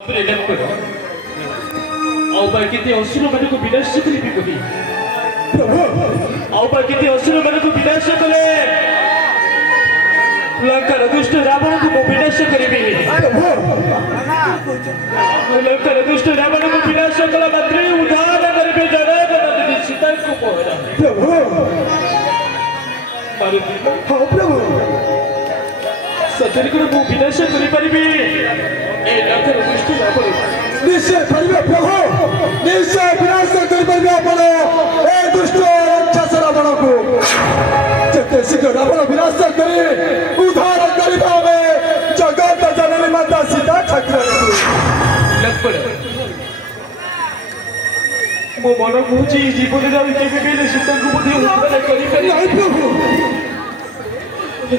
प्रेम करो ଆଉ କେତେ ଅସୁରମାନଙ୍କୁ ବିନାଶ କରିବି ବୋଲି प्रभु ଆଉ କେତେ ଅସୁରମାନଙ୍କୁ ବିନାଶ କଲେ ଲଙ୍କାର ଦୁଷ୍ଟ ରାବଣକୁ ମୁଁ ବିନାଶ କରିବି प्रभु ଲଙ୍କାର ଦୁଷ୍ଟ ରାବଣକୁ ବିନାଶ କଲା ମାତ୍ରେ ଉଦ୍ଧାର କରିବେ ଜଗନ୍ନାଥ ଦେବୀ ସୀତାଙ୍କୁ ପହରା प्रभु ମାରୁତି हाँ प्रभु ସତରେ ମୁଁ ବିନାଶ କରିପାରିବି ଏ ଲଙ୍କାର ଦୁଷ୍ଟ ରାବଣ निश्चय करिवे प्रभु निश्चय विनाश करिवे आपण ए दुष्ट राक्षस रावण को जते शीघ्र रावण विनाश करी उद्धार करिबा में जगत जननी माता सीता ठाकुर ଲକ୍ଷ୍ମଣ ମୋ ମନ କହୁଛି ଜୀବନରେ ଆଉ କେବେ ବି ସୀତାଙ୍କୁ ମଧ୍ୟ ଉଦ୍ଧାର କରିପାରିବି नहीं प्रभु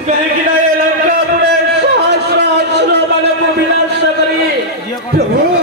କାହିଁକି ନା ଏ ଲଙ୍କା ପୁଣି ସହସ୍ର ଅସୁରମାନଙ୍କୁ ବିନାଶ କରି प्रभु